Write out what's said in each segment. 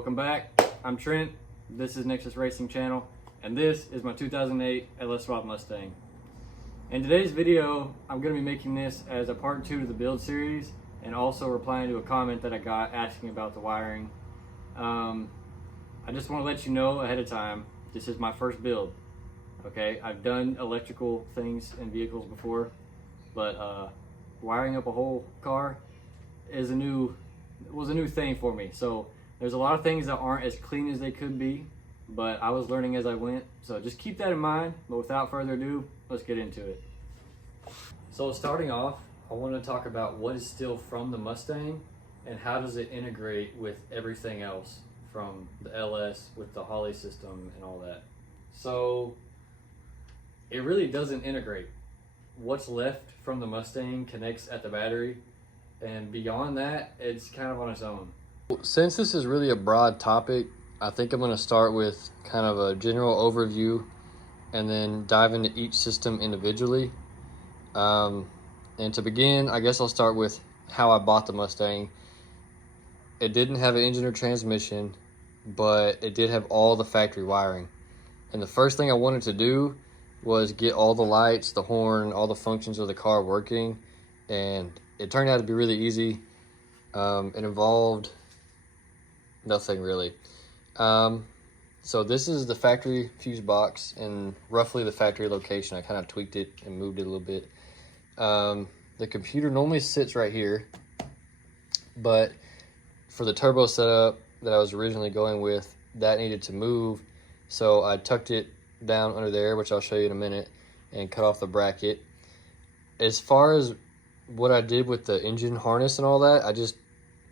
Welcome back. I'm Trent. This is Nexus Racing Channel, and this is my 2008 LS Swap Mustang. In today's video, I'm going to be making this as a part 2 to the build series, and also replying to a comment that I got asking about the wiring. I just want to let you know ahead of time, this is my first build. Okay, I've done electrical things in vehicles before, but wiring up a whole car was a new thing for me. So there's a lot of things that aren't as clean as they could be, but I was learning as I went. So just keep that in mind. But without further ado, let's get into it. So starting off, I want to talk about what is still from the Mustang and how does it integrate with everything else from the LS with the Holley system and all that. So it really doesn't integrate. What's left from the Mustang connects at the battery, and beyond that, it's kind of on its own. Since this is really a broad topic, I think I'm going to start with kind of a general overview and then dive into each system individually. And to begin, I guess I'll start with how I bought the Mustang. It didn't have an engine or transmission, but it did have all the factory wiring. And the first thing I wanted to do was get all the lights, the horn, all the functions of the car working, and it turned out to be really easy. It involved nothing really. So this is the factory fuse box and roughly the factory location. I kind of tweaked it and moved it a little bit. The computer normally sits right here, but for the turbo setup that I was originally going with, that needed to move. So I tucked it down under there, which I'll show you in a minute, and cut off the bracket. As far as what I did with the engine harness and all that,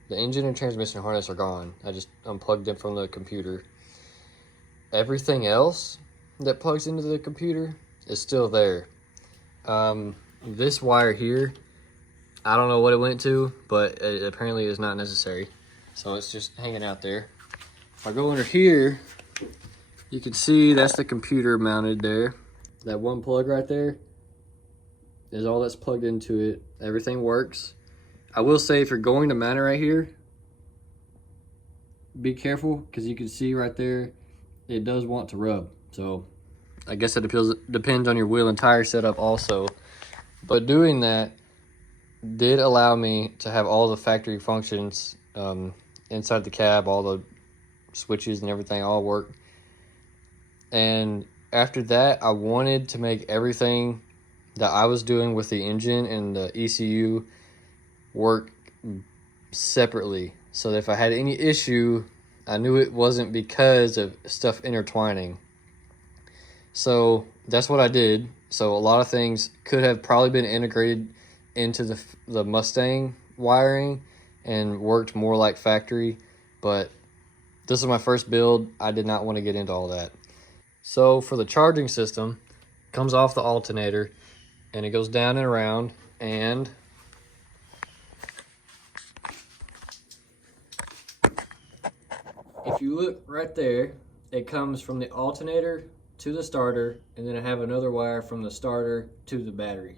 the engine and transmission harness are gone. I just unplugged them from the computer. Everything else that plugs into the computer is still there. This wire here, I don't know what it went to, but it apparently is not necessary. So it's just hanging out there. If I go under here, you can see that's the computer mounted there. That one plug right there is all that's plugged into it. Everything works. I will say, if you're going to mount it right here, be careful, because you can see right there, it does want to rub. So I guess it depends on your wheel and tire setup also. But doing that did allow me to have all the factory functions inside the cab, all the switches and everything all work. And after that, I wanted to make everything that I was doing with the engine and the ECU work separately, so that if I had any issue, I knew it wasn't because of stuff intertwining. So that's what I did. So a lot of things could have probably been integrated into the Mustang wiring and worked more like factory, but this is my first build. I did not want to get into all that. So for the charging system, it comes off the alternator and it goes down and around, and if you look right there, it comes from the alternator to the starter, and then I have another wire from the starter to the battery.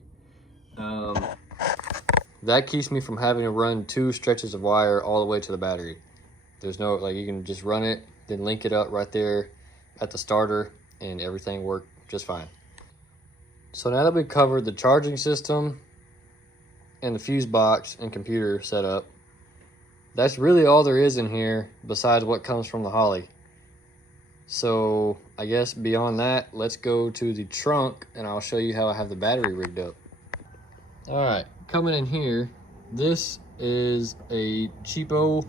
That keeps me from having to run 2 stretches of wire all the way to the battery. There's no, like, you can just run it, then link it up right there at the starter, and everything worked just fine. So now that we've covered the charging system and the fuse box and computer setup, that's really all there is in here besides what comes from the Holley. So I guess beyond that, let's go to the trunk and I'll show you how I have the battery rigged up. All right, coming in here, this is a cheapo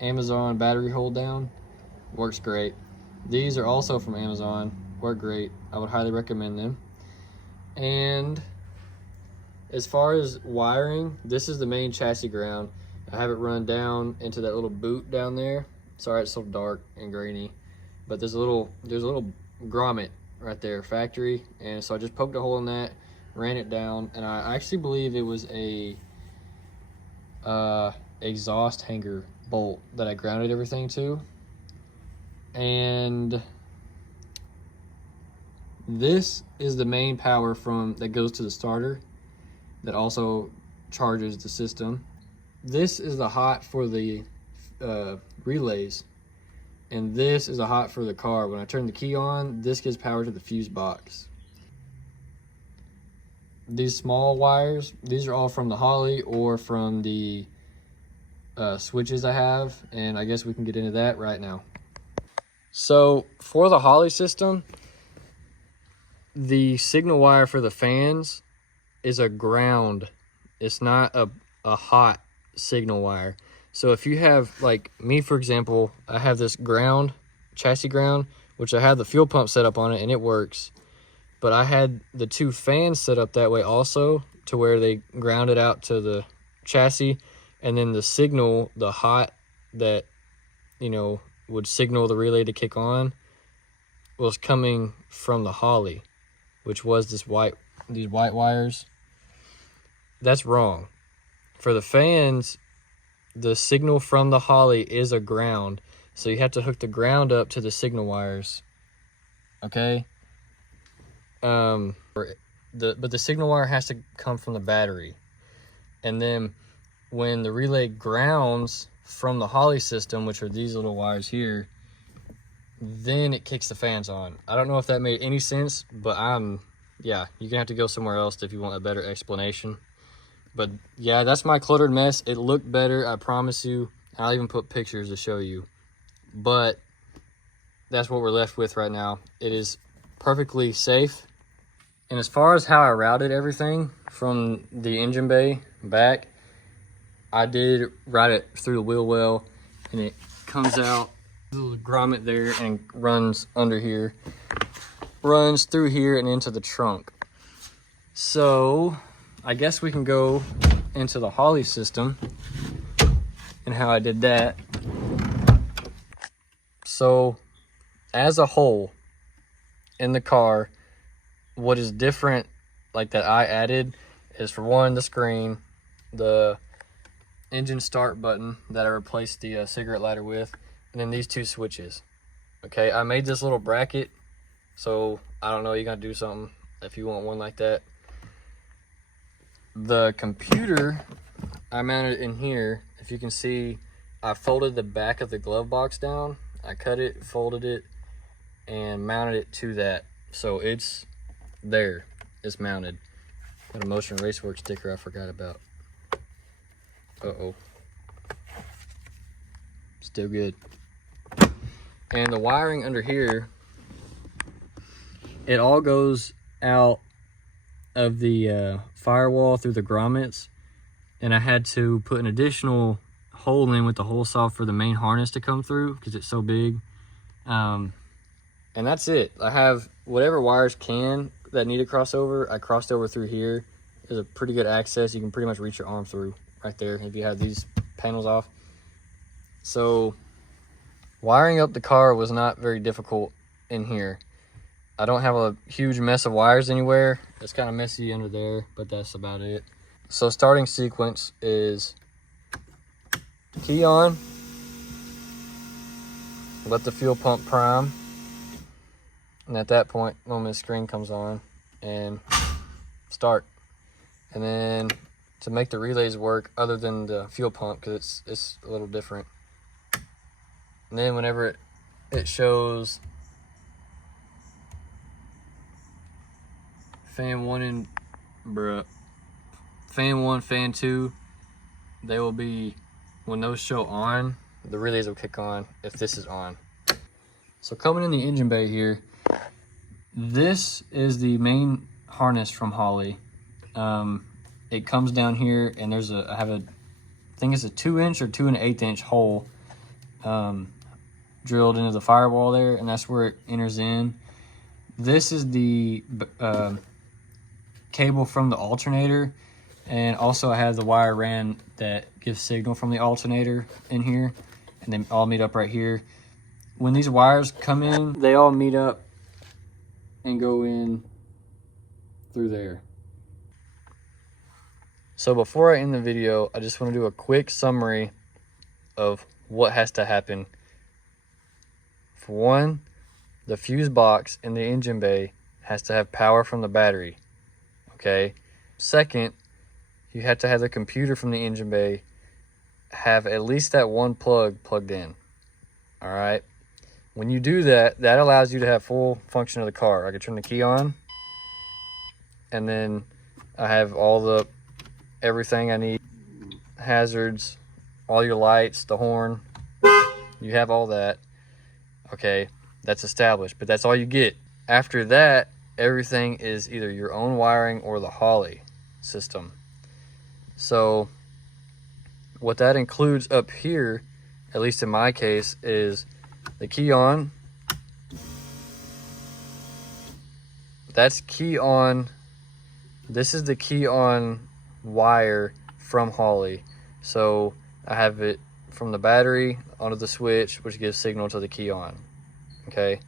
Amazon battery hold down. Works great. These are also from Amazon, work great. I would highly recommend them. And as far as wiring, this is the main chassis ground. I have it run down into that little boot down there. Sorry it's so dark and grainy, but there's a little grommet right there, factory, and so I just poked a hole in that, ran it down, and I actually believe it was a exhaust hanger bolt that I grounded everything to. And this is the main power that goes to the starter that also charges the system. This is the hot for the relays, and this is a hot for the car. When I turn the key on, this gives power to the fuse box. These small wires, these are all from the Holley or from the switches I have, and I guess we can get into that right now. So for the Holley system, the signal wire for the fans is a ground. It's not a hot signal wire. So if you have, like me for example, I have this ground, chassis ground, which I have the fuel pump set up on it and it works. But I had the two fans set up that way also, to where they grounded out to the chassis, and then the signal, the hot that, you know, would signal the relay to kick on, was coming from the Holley, which was these white wires. That's wrong. For the fans, the signal from the Holley is a ground, so you have to hook the ground up to the signal wires. Okay. But the signal wire has to come from the battery, and then when the relay grounds from the Holley system, which are these little wires here, then it kicks the fans on. I don't know if that made any sense, but yeah, you're gonna have to go somewhere else if you want a better explanation. But yeah, that's my cluttered mess. It looked better, I promise you. I'll even put pictures to show you, but that's what we're left with right now. It is perfectly safe. And as far as how I routed everything from the engine bay back, I did route it through the wheel well, and it comes out, little grommet there, and runs under here, runs through here and into the trunk. So I guess we can go into the Holley system and how I did that. So as a whole in the car, what is different, like that I added, is for one, the screen, the engine start button that I replaced the cigarette lighter with, and then these two switches. Okay, I made this little bracket, so I don't know, you gotta do something if you want one like that. The computer I mounted in here. If you can see, I folded the back of the glove box down. I cut it, folded it, and mounted it to that, so it's there, it's mounted. Got a Motion Racework sticker I forgot about. Uh-oh. Still good. And the wiring under here, it all goes out of the firewall through the grommets, and I had to put an additional hole in with the hole saw for the main harness to come through because it's so big. And that's it. I have whatever wires that need to cross over, I crossed over through here. There's a pretty good access. You can pretty much reach your arm through right there if you have these panels off. So wiring up the car was not very difficult in here. I don't have a huge mess of wires anywhere. It's kind of messy under there, but that's about it. So starting sequence is key on, let the fuel pump prime, and at that point, when the screen comes on, and start. And then to make the relays work, other than the fuel pump, because it's a little different. And then whenever it shows fan 1 and fan 1, fan 2, they will be, when those show on, the relays will kick on if this is on. So coming in the engine bay here, this is the main harness from Holley. It comes down here, and there's I think it's a 2-inch or 2 1/8 hole drilled into the firewall there, and that's where it enters in. This is the cable from the alternator, and also I have the wire ran that gives signal from the alternator in here, and they all meet up right here. When these wires come in, they all meet up and go in through there. So before I end the video, I just want to do a quick summary of what has to happen. For one, the fuse box in the engine bay has to have power from the battery. Okay. Second, you have to have the computer from the engine bay have at least that one plug plugged in. All right. When you do that, that allows you to have full function of the car. I can turn the key on, and then I have everything I need, hazards, all your lights, the horn. You have all that. Okay, that's established, but that's all you get. After that, everything is either your own wiring or the Holley system. So what that includes up here, at least in my case, is the key on. That's key on. This is the key on wire from Holley. So I have it from the battery onto the switch, which gives signal to the key on. Okay,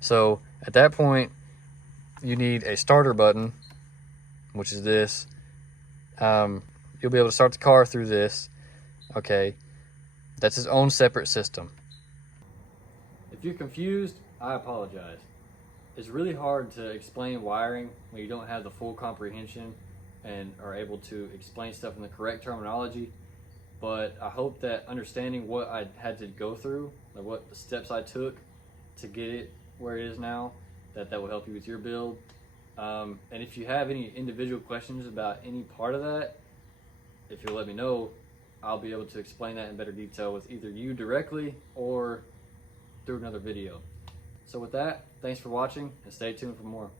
so at that point you need a starter button, which is this. You'll be able to start the car through this. Okay, that's its own separate system. If you're confused, I apologize. It's really hard to explain wiring when you don't have the full comprehension and are able to explain stuff in the correct terminology. But I hope that understanding what I had to go through, like what the steps I took to get it where it is now, that will help you with your build. And if you have any individual questions about any part of that, if you'll let me know, I'll be able to explain that in better detail with either you directly or through another video. So with that, thanks for watching and stay tuned for more.